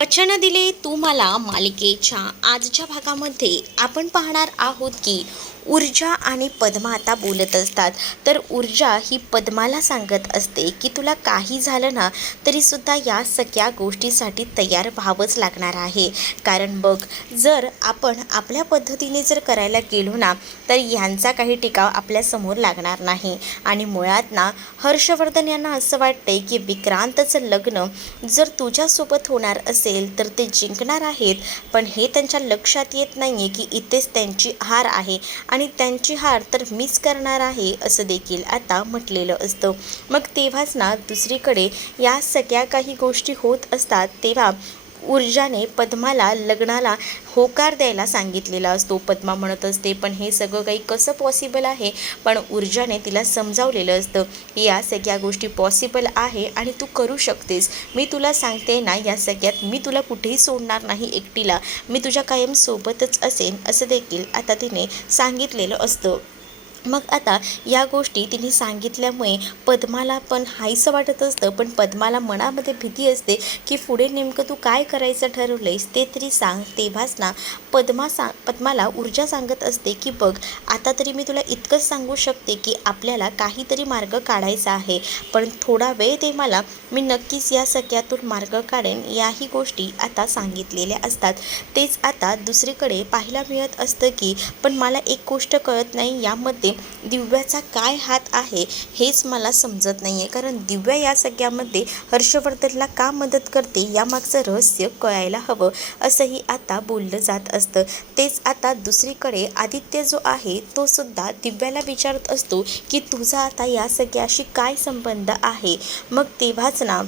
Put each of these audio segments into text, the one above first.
वचन दिले तू मला मालिकेच्या आजच्या भागामध्ये आपण पाहणार आहोत की ऊर्जा आणि पद्मा आता बोलत असतात. तर ऊर्जा ही पद्माला सांगत असते की तुला काही झालं ना तरीसुद्धा या सगळ्या गोष्टीसाठी तयार व्हावंच लागणार आहे. कारण बघ, जर आपण आपल्या पद्धतीने जर करायला गेलो ना तर यांचा काही टिकाव आपल्यासमोर लागणार नाही. आणि मुळात ना हर्षवर्धन यांना असं वाटतंय की विक्रांतचं लग्न जर तुझ्यासोबत होणार असेल तर ते जिंकणार आहेत. पण हे त्यांच्या लक्षात येत नाही आहे की इथेच त्यांची हार आहे आणि त्यांची हार तर मिस करणार आहे असं देखील आता म्हटलेलं असतं. मग तेव्हाच ना दुसरीकडे या सगळ्या काही गोष्टी होत असतात तेव्हा ऊर्जाने पद्माला लग्नाला होकार द्यायला सांगितलेला असतो. पद्मा म्हणत असते पण हे सगळं काही कसं पॉसिबल आहे. पण ऊर्जाने तिला समजावलेलं असतं की या सगळ्या गोष्टी पॉसिबल आहे आणि तू करू शकतेस. मी तुला सांगते ना या सगळ्यात मी तुला कुठेही सोडणार नाही एकटीला, मी तुझ्या कायम सोबतच असेन असं देखील आता तिने सांगितलेलं असतं. मग आता या गोष्टी तिने सांगितल्यामुळे पद्माला पण हायसं वाटत असतं. पण पद्माला मनामध्ये भीती असते की पुढे नेमकं तू काय करायचं ठरवलंयस ते तरी सांग. तेव्हाच ना पद्माला ऊर्जा सांगत असते की बघ, आता तरी मी तुला इतकंच सांगू शकते की आपल्याला काहीतरी मार्ग काढायचा आहे. पण थोडा वेळ दे मला, मी नक्कीच या सगळ्यातून मार्ग काढेन. याही गोष्टी आता सांगितलेल्या असतात. तेच आता दुसरीकडे पाहायला मिळत असतं की पण मला एक गोष्ट कळत नाही, यामध्ये दिव्याचा काय हात आहे हेच मला समजत नाही आहे. कारण दिव्या या सगळ्यामध्ये हर्षवर्धनला का मदत करते यामागचं रहस्य कळायला हवं असंही आता बोललं जात असतं. तेच आता दुसरीकडे आदित्य जो आहे तो सुद्धा दिव्याला विचारत असतो की तुझा आता या सगळ्याशी काय संबंध आहे. मग तेव्हाच ना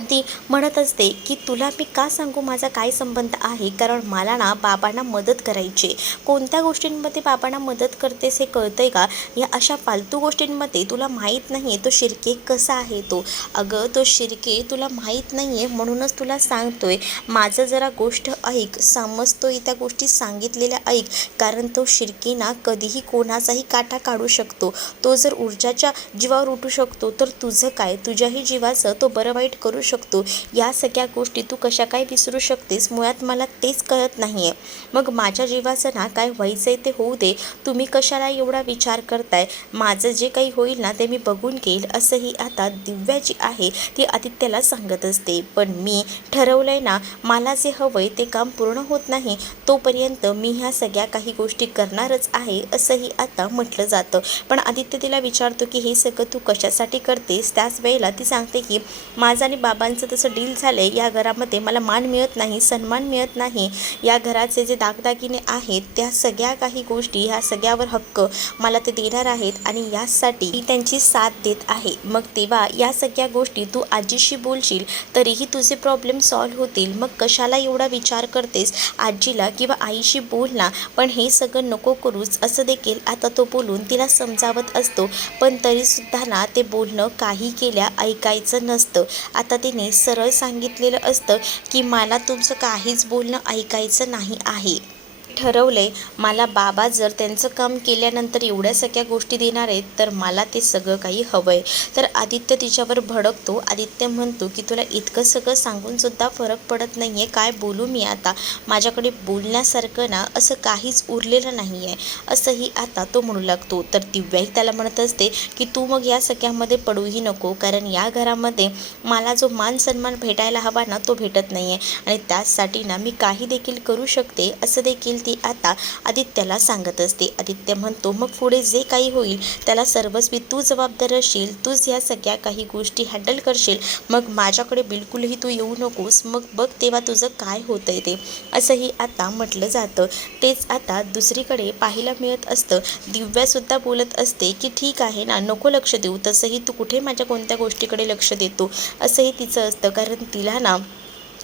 ती म्हणत असते की तुला मी का सांगू माझा काय संबंध आहे, कारण मला ना बाबांना मदत करायची. कोणत्या गोष्टींमध्ये बाबांना मदत करतेस हे कळतंय का? या अशा फालतू गोष्टींमध्ये तुला माहीत नाही आहे तो शिर्के कसा आहे तो. अगं तो शिर्के तुला माहीत नाही आहे म्हणूनच तुला सांगतोय. माझं जरा गोष्ट ऐक, समजतोय त्या गोष्टी सांगितलेल्या ऐक. कारण तो शिर्के ना कधीही कोणाचाही काटा काढू शकतो. तो जर ऊर्जाच्या जीवावर उठू शकतो तर तुझं काय, तुझ्याही जीवाचं तो बरं वाईट करू शकतो. या सगळ्या गोष्टी तू कशा काय विसरू शकतेस, मुळात मला तेच कळत नाही आहे. मग माझ्या जीवाचं ना काय व्हायचं आहे ते होऊ दे, तुम्ही कशाला एवढा विचार करताय. माझं जे काही होईल ना ते मी बघून घेईल असंही आता दिव्या जी आहे ती आदित्यला सांगत असते. पण मी ठरवलंय ना, मला जे हवंय ते काम पूर्ण होत नाही तोपर्यंत मी ह्या सगळ्या काही गोष्टी करणारच आहे असंही आता म्हटलं जातं. पण आदित्य तिला विचारतो की हे सगळं तू कशासाठी करतेस. त्याच वेळेला ती सांगते की माझं आणि बाबांचं तसं डील झालं आहे, या घरामध्ये मला मान मिळत नाही, सन्मान मिळत नाही. या घराचे जे दागदागिने आहेत त्या सगळ्या काही गोष्टी, ह्या सगळ्यावर हक्क मला ते देणार आहेत आणि यासाठी मी त्यांची साथ देत आहे. मग तेव्हा या सगळ्या गोष्टी तू आजीशी बोलशील तरीही तुझे प्रॉब्लेम सॉल्व्ह होतील. मग कशाला एवढा विचार करतेस, आजीला किंवा आईशी बोल ना. पण हे सगळं नको करूच असं देखील आता तो बोलून तिला समजावत असतो. पण तरीसुद्धा ना ते बोलणं काही केल्या ऐकायचं नसतं. आता तिने सरळ सांगितलेलं असतं की मला तुमचं काहीच बोलणं ऐकायचं नाही आहे. ठरवलंय, मला बाबा जर त्यांचं काम केल्यानंतर एवढ्या सगळ्या गोष्टी देणार आहेत तर मला ते सगळं काही हवंय. तर आदित्य तिच्यावर भडकतो. आदित्य म्हणतो की तुला इतकं सगळं सांगूनसुद्धा फरक पडत नाही आहे, काय बोलू मी आता, माझ्याकडे बोलण्यासारखं ना असं काहीच उरलेलं नाही आहे असंही आता तो म्हणू लागतो. तर दिव्याही त्याला म्हणत असते की तू मग या सगळ्यामध्ये पडूही नको, कारण या घरामध्ये मला जो मान सन्मान भेटायला हवा ना तो भेटत नाही आहे आणि त्याचसाठी ना मी काही देखील करू शकते असं देखील ती आता आदित्यला सांगत असते. आदित्य म्हणतो मग पुढे जे काही होईल त्याला सर्वस्वी तू जबाबदार असशील, तूच या सगळ्या काही गोष्टी हँडल करशील. मग माझ्याकडे बिलकुलही तू येऊ नकोस, मग बघ तेव्हा तुझं काय होतंय ते असंही आता म्हटलं जातं. तेच आता दुसरीकडे पाहायला मिळत असतं. दिव्यासुद्धा बोलत असते की ठीक आहे ना, नको लक्ष देऊ, तसंही तू कुठे माझ्या कोणत्या गोष्टीकडे लक्ष देतो असंही तिचं असतं. कारण तिला ना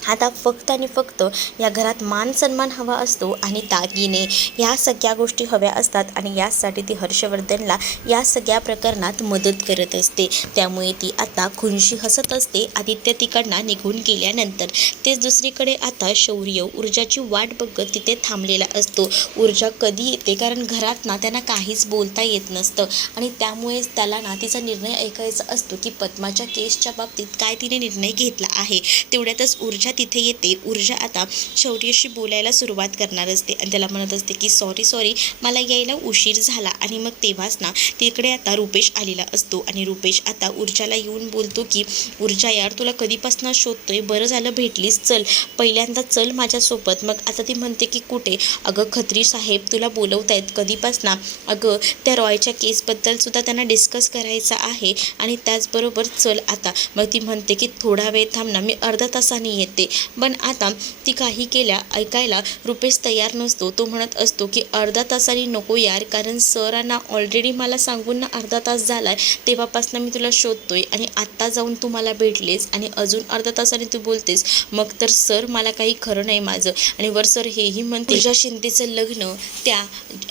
आता फक्त आणि फक्त या घरात मान सन्मान हवा असतो आणि दागिने ह्या सगळ्या गोष्टी हव्या असतात आणि यासाठी ती हर्षवर्धनला या सगळ्या प्रकरणात मदत करत असते. त्यामुळे ती आता खुनशी हसत असते आदित्य तिकडनं निघून गेल्यानंतर. तेच दुसरीकडे आता शौर्य ऊर्जाची वाट बघत तिथे थांबलेला असतो. ऊर्जा कधी येते, कारण घरात ना त्यांना काहीच बोलता येत नसतं आणि त्यामुळेच त्याला ना तिचा निर्णय ऐकायचा असतो की पद्माच्या केसच्या बाबतीत काय तिने निर्णय घेतला आहे. तेवढ्यातच ऊर्जा ऊर्जा तिथे येते. ऊर्जा आता शौर्यशी बोलायला सुरुवात करणार असते आणि त्याला म्हणत असते की सॉरी मला यायला उशीर झाला. आणि मग तेव्हाच ना तिकडे आता रुपेश आलेला असतो आणि रुपेश आता ऊर्जाला येऊन बोलतो की ऊर्जा यार तुला कधीपासून शोधतोय, बरं झालं भेटलीस, चल पहिल्यांदा चल माझ्यासोबत. मग आता ती म्हणते की कुठे? अगं खत्री साहेब तुला बोलवत आहेत कधीपासून. अगं त्या रॉयच्या केसबद्दल सुद्धा त्यांना डिस्कस करायचं आहे आणि त्याचबरोबर चल आता. मग ती म्हणते की थोडा वेळ थांब ना, मी अर्धा तासाने येते. पण आता ती काही केल्या ऐकायला रुपेश तयार नसतो. तो म्हणत असतो की अर्धा तासाने नको यार, कारण सरांना ऑलरेडी मला सांगून ना अर्धा तास झालाय, तेव्हापासून मी तुला शोधतोय आणि आत्ता जाऊन तू मला भेटलेस आणि अजून अर्धा तासाने तू बोलतेस. मग तर सर मला काही खरं नाही माझं. आणि वर सर हेही म्हणते ऊर्जा शिंदेचं लग्न त्या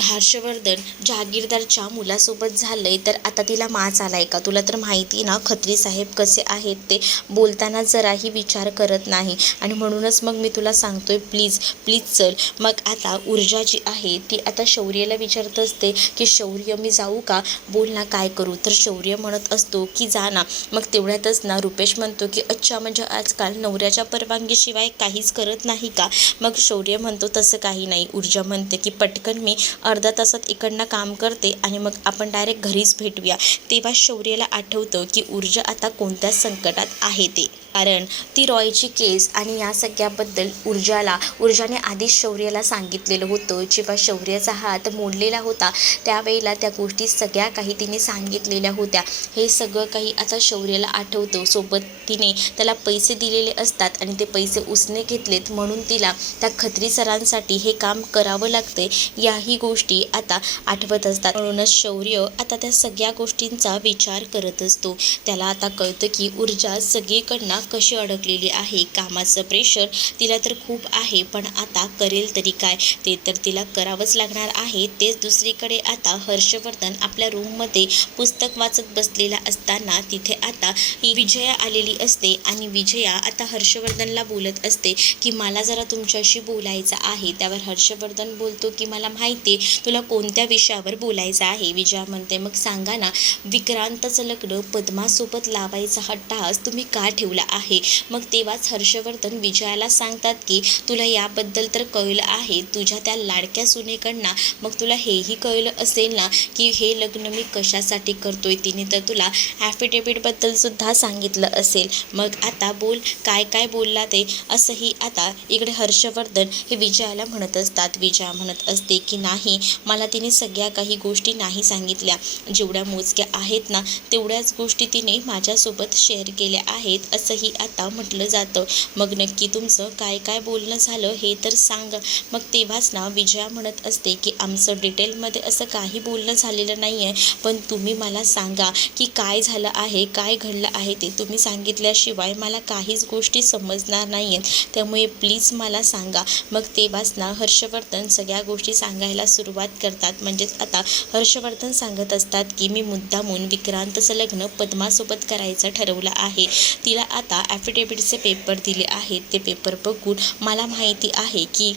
हर्षवर्धन जहागीरदारच्या मुलासोबत झालंय, तर आता तिला माच आलाय का? तुला तर माहिती ना खत्री साहेब कसे आहेत ते, बोलताना जराही विचार करत नाही. आणि म्हणूनच मग मी तुला सांगतोय प्लीज चल. मग आता ऊर्जा जी आहे ती आता शौर्यला विचारत असते की शौर्य मी जाऊ का? बोल ना काय करू? तर शौर्य म्हणत असतो की जा ना. मग तेवढ्यातच ना रुपेश म्हणतो की अच्छा म्हणजे आजकाल नवऱ्याच्या परवानगीशिवाय काहीच करत नाही का? मग शौर्य म्हणतो तसं काही नाही. ऊर्जा म्हणते की पटकन मी अर्धा तासात इकडनं काम करते आणि मग आपण डायरेक्ट घरीच भेटूया. तेव्हा शौर्याला आठवतं की ऊर्जा आता कोणत्या संकटात आहे ते, कारण ती रॉयची केस आणि या सगळ्याबद्दल ऊर्जाने आधीच शौर्याला सांगितलेलं होतं. जेव्हा शौर्याचा हात मोडलेला होता त्यावेळेला त्या गोष्टी सगळ्या काही तिने सांगितलेल्या होत्या. हे सगळं काही आता शौर्याला आठवतं. सोबत तिने त्याला पैसे दिलेले असतात आणि ते पैसे उसने घेतलेत म्हणून तिला त्या खत्री सरांसाठी हे काम करावं लागतंय, याही गोष्टी आता आठवत असतात. म्हणूनच शौर्य आता त्या सगळ्या गोष्टींचा विचार करत असतो. त्याला आता कळतं की ऊर्जा सगळीकडनं कशी अडकलेली आहे. कामाचं प्रेशर तिला तर खूप आहे, पण आता करेल तरी काय? ते तर तिला करावंच लागणार आहे. तेच दुसरीकडे आता हर्षवर्धन आपल्या रूममध्ये पुस्तक वाचत बसलेला असताना तिथे आता ही विजया आलेली असते आणि विजया आता हर्षवर्धनला बोलत असते की मला जरा तुमच्याशी बोलायचं आहे. त्यावर हर्षवर्धन बोलतो की मला माहिती आहे तुला कोणत्या विषयावर बोलायचं आहे. विजया म्हणते मग सांगा ना, विक्रांतचं लग्न पद्मासोबत लावायचा हा टास तुम्ही का ठेवला आहे? मग तेव्हाच हर्षवर्धन विजयाला सांगतात की तुला याबद्दल तर कळलं आहे तुझ्या त्या लाडक्या सुनेकडनं, मग तुला हेही कळलं असेल ना की हे लग्न मी कशासाठी करतोय. तिने तर तुला ॲफिडेविटबद्दल सुद्धा सांगितलं असेल. मग आता बोल काय बोलला ते, असंही आता इकडे हर्षवर्धन हे विजयाला म्हणत असतात. विजया म्हणत असते की नाही, मला तिने सगळ्या काही गोष्टी नाही सांगितल्या, जेवढ्या मोजक्या आहेत ना तेवढ्याच गोष्टी तिने माझ्यासोबत शेअर केल्या आहेत असंही आता म्हटलं जातं. मग नक्की तुमचं काय बोलणं झालं हे तर सांग. मग तेव्हाच ना विजया म्हणत असते की आमचं डिटेलमध्ये असं काही बोलणं झालेलं नाही आहे, पण तुम्ही मला सांगा की काय झालं आहे, काय घडलं आहे ते. तुम्ही सांगितल्याशिवाय मला काहीच गोष्टी समजणार नाही आहेत, त्यामुळे प्लीज मला सांगा. मग तेव्हाच ना हर्षवर्धन सगळ्या गोष्टी सांगायला सुरुवात करतात. म्हणजेच आता हर्षवर्धन सांगत असतात की मी मुद्दामून विक्रांतचं लग्न पद्मासोबत करायचं ठरवलं आहे. तिला आता ॲफिडेविटचे पेपर दिले आहेत. ते पेपर बघून मला माहिती आहे की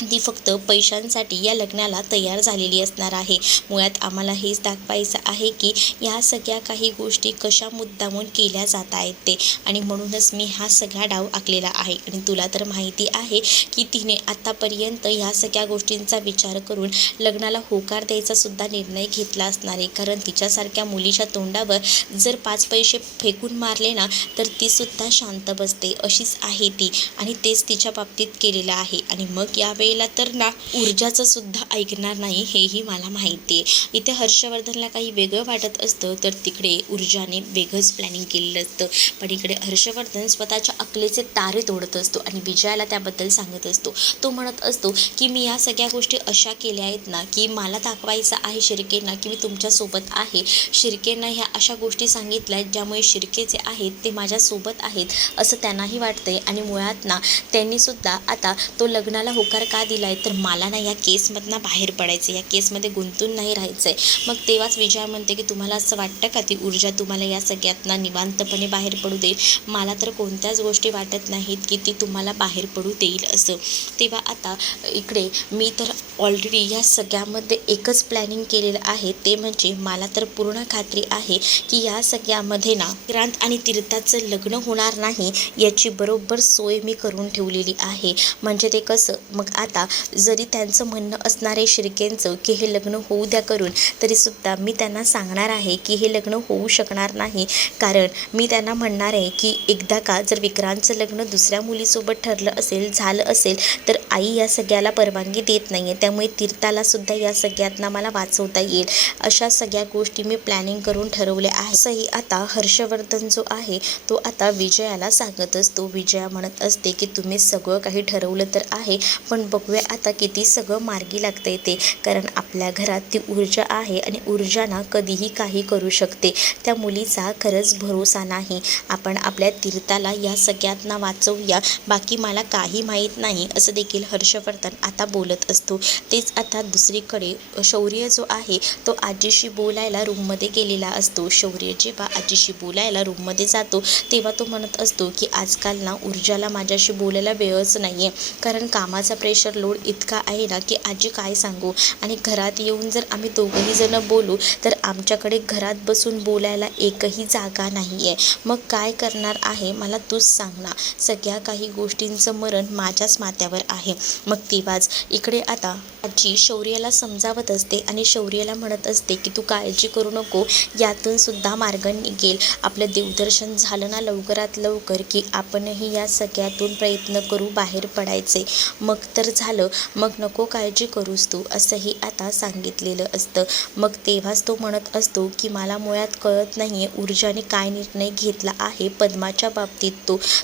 ती फक्त पैशांसाठी या लग्नाला तयार झालेली असणार आहे. मुळात आम्हाला हेच दाखवायचं आहे की ह्या सगळ्या काही गोष्टी कशा मुद्दामून केल्या जात आहेत ते, आणि म्हणूनच मी हा सगळा डाव आखलेला आहे. आणि तुला तर माहिती आहे की तिने आत्तापर्यंत ह्या सगळ्या गोष्टींचा विचार करून लग्नाला होकार द्यायचा सुद्धा निर्णय घेतला असणार आहे, कारण तिच्यासारख्या मुलीच्या तोंडावर जर 5 पैसे फेकून मारले ना तर ती सुद्धा शांत बसते, अशीच आहे ती, आणि तेच तिच्या बाबतीत केलेलं आहे. आणि मग यावेळी तर ना ऊर्जाचं सुद्धा ऐकणार नाही, हेही मला माहिती आहे. इथे हर्षवर्धनला काही वेगळं वाटत असतं तर तिकडे ऊर्जाने वेगळंच प्लॅनिंग केलेलं असतं. पण इकडे हर्षवर्धन स्वतःच्या अकलेचे तारे तोडत असतो आणि विजयाला त्याबद्दल सांगत असतो. तो म्हणत असतो की मी या सगळ्या गोष्टी अशा केल्या आहेत ना की मला दाखवायचं आहे शिर्केंना की मी तुमच्यासोबत आहे. शिर्केंना ह्या अशा गोष्टी सांगितल्या ज्यामुळे शिर्के जे आहेत ते माझ्यासोबत आहेत असं त्यांनाही वाटतंय. आणि मुळात ना त्यांनीसुद्धा आता तो लग्नाला होकार का का दिला आहे, तर मला ना या केसमधनं बाहेर पडायचं, या केसमध्ये गुंतून नाही राहायचं आहे. मग तेव्हाच विजया म्हणते की तुम्हाला असं वाटतं का ती ऊर्जा तुम्हाला या सगळ्यातनं निवांतपणे बाहेर पडू देईल? मला तर कोणत्याच गोष्टी वाटत नाहीत की ती तुम्हाला बाहेर पडू देईल असं. तेव्हा आता इकडे मी तर ऑलरेडी या सगळ्यामध्ये एकच प्लॅनिंग केलेलं आहे, ते म्हणजे मला तर पूर्ण खात्री आहे की या सगळ्यामध्ये ना विक्रांत आणि तीर्थाचं लग्न होणार नाही याची बरोबर सोय मी करून ठेवलेली आहे. म्हणजे ते कसं, मग आता जरी त्यांचं म्हणणं असणार आहे शिर्केंचं की हे लग्न होऊ द्या करून, तरीसुद्धा मी त्यांना सांगणार आहे की हे लग्न होऊ शकणार नाही. कारण मी त्यांना म्हणणार आहे की एकदा का जर विक्रांतचं लग्न दुसऱ्या मुलीसोबत ठरलं असेल, झालं असेल, तर आई या सगळ्याला परवानगी देत नाही आहे. त्यामुळे तीर्थालासुद्धा या सगळ्यातनं मला वाचवता येईल, अशा सगळ्या गोष्टी मी प्लॅनिंग करून ठरवल्या आहे. असंही आता हर्षवर्धन जो आहे तो आता विजयाला सांगत असतो. विजया म्हणत असते की तुम्ही सगळं काही ठरवलं तर आहे, पण बघूया आता किती सगळं मार्गी लागतंय ते. कारण आपल्या घरात ती ऊर्जा आहे आणि ऊर्जा ना कधीही काही करू शकते. त्या मुलीचा खरंच भरोसा नाही. आपण आपल्या तीर्थाला या सगळ्यातना वाचवूया, बाकी मला काही माहीत नाही, असं देखील हर्षवर्धन आता बोलत असतो. तेच आता दुसरीकडे शौर्य जो आहे तो आजीशी बोलायला रूममध्ये गेलेला असतो. शौर्य जेव्हा आजीशी बोलायला रूममध्ये जातो तेव्हा तो म्हणत असतो की आजकाल ना ऊर्जाला माझ्याशी बोलायला वेळच नाही आहे. कारण कामाचा प्रेशर लोड इतका आहे ना की आजी काय सांगू, आणि घरात येऊन जर आम्ही दोघंही जण बोलू तर आमच्याकडे घरात बसून बोलायला एकही जागा नाही आहे. मग काय करणार आहे मला तूच सांग ना. सगळ्या काही गोष्टींचं मरण माझ्याच माथ्यावर आहे. मग तेव्हाच इकडे आता आजी शौर्याला समजावत असते आणि शौर्याला म्हणत असते की तू काळजी करू नको, यातून सुद्धा मार्ग निघेल. आपलं देवदर्शन झालं ना लवकरात लवकर की आपणही या सगळ्यातून प्रयत्न करू बाहेर पडायचे. मग तर झालं, मग नको काळजी करूस तू, असंही आता सांगितलेलं असतं. मग तेव्हाच तो म्हणत असतो की मला मुळात कळत नाही आहे ऊर्जाने काय निर्णय घेतला आहे पद्माच्या बाबतीत,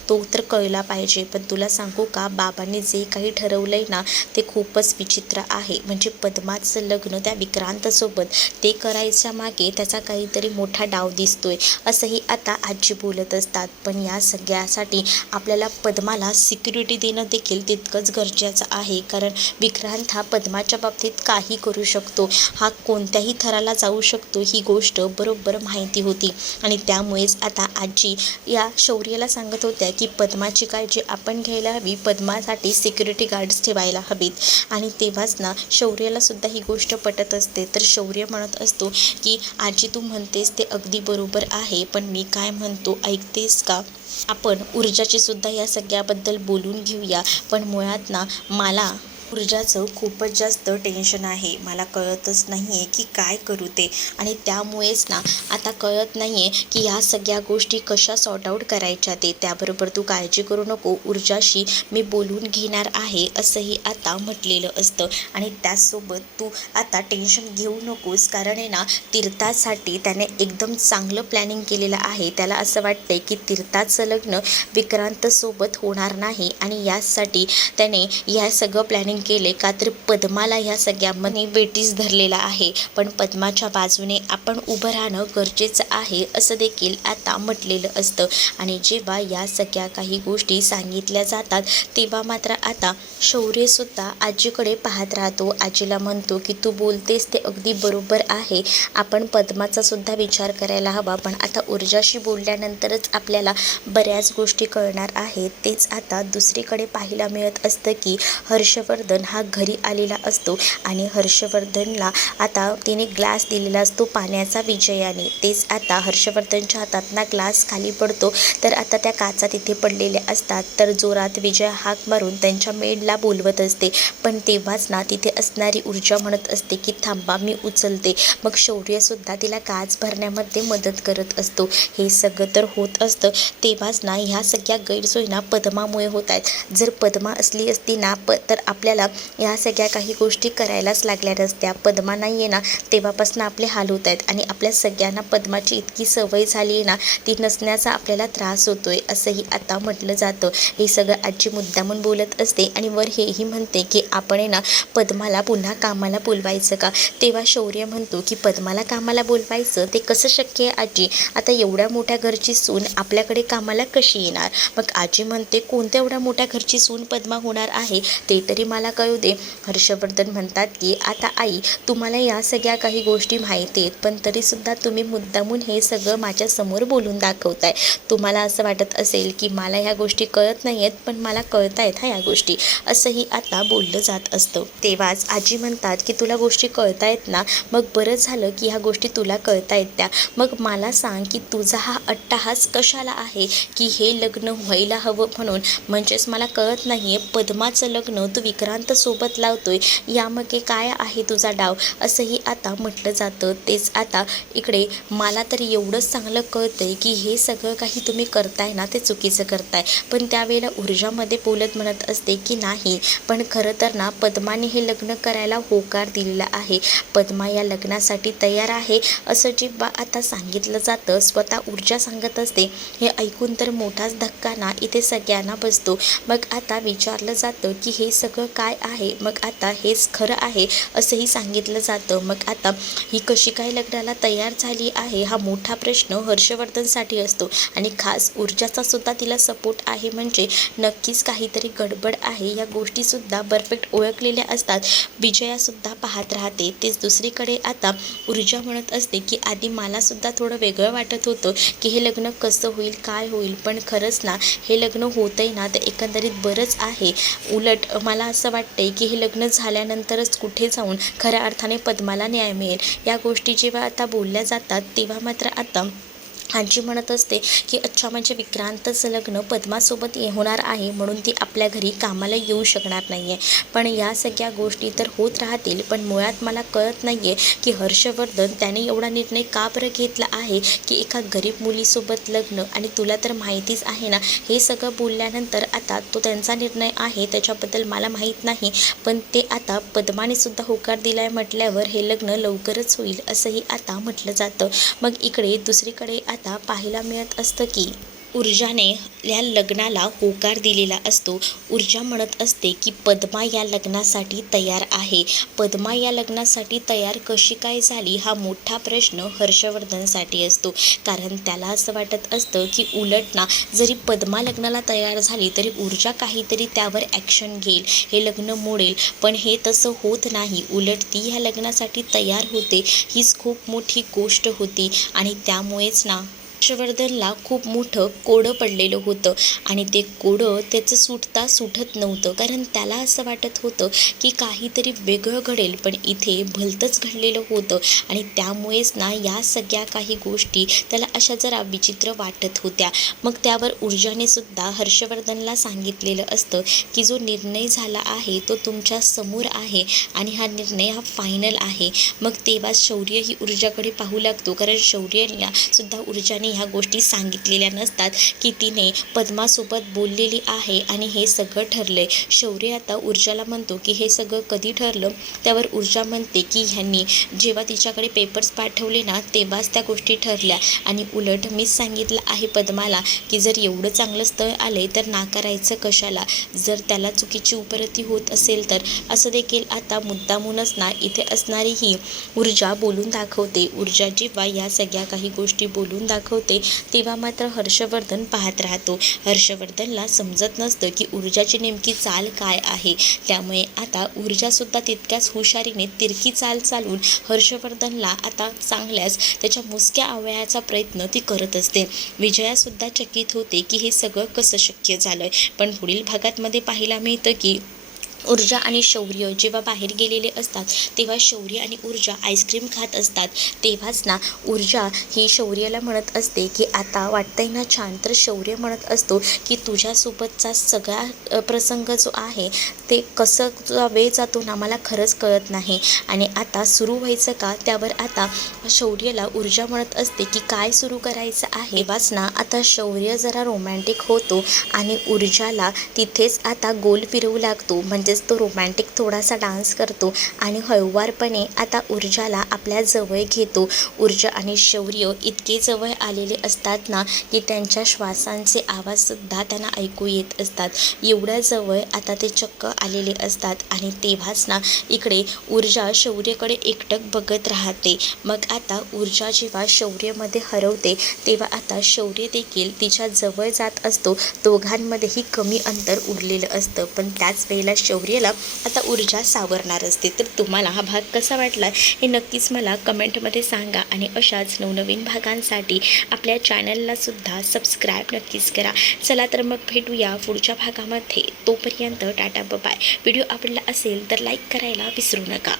तो तर कळला पाहिजे. पण तुला सांगू का, बाबांनी जे काही ठरवलं आहे ना ते खूपच विचित्र आहे. म्हणजे पद्माचं लग्न त्या विक्रांतसोबत ते करायच्या मागे त्याचा काहीतरी मोठा डाव दिसतोय, असंही आता आजी बोलत असतात. पण या सगळ्यासाठी आपल्याला पद्माला सिक्युरिटी देणं देखील तितकंच गरजेचं आहे. कारण विक्रांत हा पद्माच्या बाबतीत काही करू शकतो, हा कोणत्याही थराला जाऊ शकतो, ही गोष्ट बरोबर माहिती होती. आणि त्यामुळेच आता आजी या शौर्याला सांगत होत्या की पद्माची काळजी आपण घ्यायला हवी, पद्मासाठी सिक्युरिटी गार्ड्स ठेवायला हवीत. आणि तेव्हाच ना शौर्याला सुद्धा ही गोष्ट पटत असते. तर शौर्य म्हणत असतो की आजी तू म्हणतेस ते अगदी बरोबर आहे, पण मी काय म्हणतो ऐकतेस का? आपण ऊर्जाची सुद्धा या सगळ्याबद्दल बोलून घेऊया. पण मुळात ना मला ऊर्जाचं खूपच जास्त टेन्शन आहे. मला कळतच नाही आहे की काय करू ते, आणि त्यामुळेच ना आता कळत नाही आहे की ह्या सगळ्या गोष्टी कशा सॉर्ट आऊट करायच्या ते. त्याबरोबर तू काळजी करू नको, ऊर्जाशी मी बोलून घेणार आहे, असंही आता म्हटलेलं असतं. आणि त्याचसोबत तू आता टेन्शन घेऊ नकोस, कारण आहे ना तीर्थासाठी त्याने एकदम चांगलं प्लॅनिंग केलेलं आहे. त्याला असं वाटतंय की तीर्थाचं लग्न विक्रांतसोबत होणार नाही, आणि यासाठी त्याने या सगळं प्लॅनिंग केले का तर पद्माला ह्या सगळ्यामध्ये वेठीस धरलेला आहे. पण पद्माच्या बाजूने आपण उभं राहणं गरजेचं आहे, असं देखील आता म्हटलेलं असतं. आणि जेव्हा या सगळ्या काही गोष्टी सांगितल्या जातात तेव्हा मात्र आता शौर्यसुद्धा आजीकडे पाहत राहतो. आजीला म्हणतो की तू बोलतेस ते अगदी बरोबर आहे, आपण पद्माचा सुद्धा विचार करायला हवा. पण आता ऊर्जाशी बोलल्यानंतरच आपल्याला बऱ्याच गोष्टी कळणार आहेत. तेच आता दुसरीकडे पाहायला मिळत असतं की हर्षवर्धन हा घरी आलेला असतो आणि हर्षवर्धनला आता तिने ग्लास दिलेला असतो पाण्याचा विजयाने. तेच आता हर्षवर्धनच्या हातातना ग्लास खाली पडतो, तर आता त्या काचा तिथे पडलेल्या असतात. तर जोरात विजय हाक मारून त्यांच्या मेडला बोलवत असते. पण तेव्हाच ना तिथे असणारी ऊर्जा म्हणत असते की थांबा मी उचलते. मग शौर्यसुद्धा तिला काच भरण्यामध्ये मदत करत असतो. हे सगळं तर होत असतं. तेव्हाच ना ह्या सगळ्या गैरसोयी ना पद्मामुळे होत आहेत. जर पद्मा असली असती ना तर आपल्याला या सगळ्या काही गोष्टी करायलाच लागल्या नसत्या. पद्मा नाही आहे ना तेव्हापासून आपले हाल होत आहेत, आणि आपल्या सगळ्यांना पद्माची इतकी सवय झाली आहे ना, ती नसण्याचा आपल्याला त्रास होतोय, असंही आता म्हटलं जातं. हे सगळं आजी मुद्दामून बोलत असते आणि वर हेही म्हणते की आपण आहे ना पद्माला पुन्हा कामाला बोलवायचं का? तेव्हा शौर्य म्हणतो की पद्माला कामाला बोलवायचं ते कसं शक्य आहे आजी? आता एवढ्या मोठ्या घरची सून आपल्याकडे कामाला कशी येणार? मग आजी म्हणते कोणत्या एवढ्या मोठ्या घरची सून पद्मा होणार आहे ते तरी मला मला कळू दे. हर्षवर्धन म्हणतात की आता आई, तुम्हाला या सगळ्या काही गोष्टी माहिती आहेत, पण तरीसुद्धा तुम्ही मुद्दामून हे सगळं माझ्यासमोर बोलून दाखवताय. तुम्हाला असं वाटत असेल की मला ह्या गोष्टी कळत नाही आहेत, पण मला कळत आहेत ह्या गोष्टी, असंही आता बोललं जात असतं. तेव्हाच आजी म्हणतात की तुला गोष्टी कळतायत ना, मग बरं झालं की ह्या गोष्टी तुला कळतायत त्या. मग मला सांग की तुझा हा अट्टाहास कशाला आहे की हे लग्न व्हायला हवं म्हणून. म्हणजेच मला कळत नाही आहे, पद्माचं लग्न तू विक्रांतसोबत लावतोय, यामागे काय आहे तुझा डाव, असंही आता म्हटलं जातं. तेच आता इकडे मला तर एवढंच चांगलं कळतंय की हे सगळं काही तुम्ही करताय ना ते चुकीचं करताय. पण त्यावेळेला ऊर्जामध्ये बोलत म्हणत असते की नाही, पण खरं तर ना पद्माने हे लग्न करायला होकार दिलेला आहे. पद्मा या लग्नासाठी तयार आहे, असं जेव्हा आता सांगितलं जातं, स्वतः ऊर्जा सांगत असते. हे ऐकून तर मोठाच धक्का ना इथे सगळ्यांना बसतो. मग आता विचारलं जातं की हे सगळं काय आहे. मग आता हेच खरं आहे असंही सांगितलं जातं. मग आता ही कशी काय लग्नाला तयार झाली आहे, हा मोठा प्रश्न हर्षवर्धनसाठी असतो. आणि खास ऊर्जाचा सुद्धा तिला सपोर्ट आहे, म्हणजे नक्कीच काहीतरी गडबड आहे. या गोष्टीसुद्धा परफेक्ट ओळखलेल्या असतात. विजयासुद्धा पाहत राहते. तेच दुसरीकडे आता ऊर्जा म्हणत असते की आधी मलासुद्धा थोडं वेगळं वाटत होतं की हे लग्न कसं होईल, काय होईल, पण खरंच ना हे लग्न होतंय ना तर एकंदरीत बरंच आहे. उलट मला असं वाटतंय की हे लग्न झाल्यानंतरच कुठे जाऊन खऱ्या अर्थाने पद्माला न्याय मिळेल. या गोष्टी जेव्हा आता बोलल्या जातात तेव्हा मात्र आता आजी म्हणत असते की अच्छा, म्हणजे विक्रांतचं लग्न पद्मासोबत होणार आहे म्हणून ती आपल्या घरी कामाला येऊ शकणार नाही आहे. पण या सगळ्या गोष्टी तर होत राहतील, पण मुळात मला कळत नाही आहे की हर्षवर्धन त्याने एवढा निर्णय का बरं घेतला आहे की एका गरीब मुलीसोबत लग्न. आणि तुला तर माहितीच आहे ना, हे सगळं बोलल्यानंतर आता तो त्यांचा निर्णय आहे त्याच्याबद्दल मला माहीत नाही, पण ते आता पद्मानेसुद्धा होकार दिला आहे म्हटल्यावर हे लग्न लवकरच होईल असंही आता म्हटलं जातं. मग इकडे दुसरीकडे आता पाहायला मिळत असतं की ऊर्जाने या लग्नाला होकार दिलेला असतो. ऊर्जा म्हणत असते की पद्मा या लग्नासाठी तयार आहे. पद्मा या लग्नासाठी तयार कशी काय झाली, हा मोठा प्रश्न हर्षवर्धनसाठी असतो. कारण त्याला असं वाटत असतं की उलट ना, जरी पद्मा लग्नाला तयार झाली तरी ऊर्जा काहीतरी त्यावर ॲक्शन घेईल, हे लग्न मोडेल. पण हे तसं होत नाही, उलट ती ह्या लग्नासाठी तयार होते, हीच खूप मोठी गोष्ट होती. आणि त्यामुळेच ना हर्षवर्धनला खूप मोठं कोडं पडलेलं होतं. आणि ते कोडं त्याचं सुटता सुटत नव्हतं, कारण त्याला असं वाटत होतं की काहीतरी वेगळं घडेल, पण इथे भलतंच घडलेलं होतं. आणि त्यामुळेच ना या सगळ्या काही गोष्टी त्याला अशा जरा विचित्र वाटत होत्या. मग त्यावर ऊर्जाने सुद्धा हर्षवर्धनला सांगितलेलं असतं की जो निर्णय झाला आहे तो तुमच्या समोर आहे आणि हा निर्णय हा फायनल आहे. मग तेव्हा शौर्य ही ऊर्जाकडे पाहू लागतो, कारण शौर्यला सुद्धा ऊर्जाने ह्या गोष्टी सांगितलेल्या नसतात की तिने पद्मासोबत बोललेली आहे आणि हे सगळं ठरलंय. शौर्य आता ऊर्जाला म्हणतो की हे सगळं कधी ठरलं. त्यावर ऊर्जा म्हणते की ह्यांनी जेव्हा तिच्याकडे पेपर्स पाठवले ना तेव्हाच त्या गोष्टी ठरल्या. आणि उलट मीच सांगितलं आहे पद्माला की जर एवढं चांगलं स्थळ आले तर नाकारायचं कशाला, जर त्याला चुकीची उपरती होत असेल तर. असं देखील आता मुद्दामूनच ना इथे असणारी ही ऊर्जा बोलून दाखवते. ऊर्जा जेव्हा या सगळ्या काही गोष्टी बोलून दाखवते तेव्हा मात्र हर्षवर्धन पाहत राहतो. हर्षवर्धनला समजत नसतं की ऊर्जाची नेमकी चाल काय आहे. त्यामुळे आता ऊर्जासुद्धा तितक्याच हुशारीने तिरकी चाल चालून हर्षवर्धनला आता चांगल्याच त्याच्या मुसक्या आवळ्याचा प्रयत्न ती करत असते. विजयासुद्धा चकित होते की हे सगळं कसं शक्य झालंय. पण पुढील भागात मध्ये पाहायला मिळतं की ऊर्जा आणि शौर्य जेव्हा बाहेर गेलेले असतात तेव्हा शौर्य आणि ऊर्जा आईस्क्रीम खात असतात. तेव्हाच ना ऊर्जा ही शौर्याला म्हणत असते की आता वाटतंय ना छान. तर शौर्य म्हणत असतो की तुझ्यासोबतचा सगळा प्रसंग जो आहे ते कसं तुझा वेळ जातो ना मला खरंच कळत नाही, आणि आता सुरू व्हायचं का. त्यावर आता शौर्यला ऊर्जा म्हणत असते की काय सुरू करायचं आहे. तेव्हाच ना आता शौर्य जरा रोमॅन्टिक होतो आणि ऊर्जाला तिथेच आता गोल फिरवू लागतो. म्हणजे तो रोमॅन्टिक थोडासा डान्स करतो आणि हळूवारपणे आता ऊर्जाला आपल्या जवळ घेतो. ऊर्जा आणि शौर्य इतके जवळ आलेले असतात ना की त्यांच्या श्वासांचे आवाजसुद्धा त्यांना ऐकू येत असतात. एवढ्या जवळ आता ते चक्क आलेले असतात. आणि तेव्हाच ना इकडे ऊर्जा शौर्यकडे एकटक बघत राहते. मग आता ऊर्जा जेव्हा शौर्यमध्ये हरवते तेव्हा आता शौर्य देखील तिच्या जवळ जात असतो. दोघांमध्येही कमी अंतर उरलेलं असतं, पण त्याच वेळेला शौर्यला आता ऊर्जा सावरणार असते. तर तुम्हाला हा भाग कसा वाटला हे नक्कीच मला कमेंटमध्ये सांगा आणि अशाच नवनवीन भागांसाठी आपल्या चॅनलला सुद्धा सबस्क्राईब नक्कीच करा. चला तर मग भेटूया पुढच्या भागामध्ये. तोपर्यंत टाटा बाय. व्हिडिओ आवडला असेल तर लाईक करायला विसरू नका.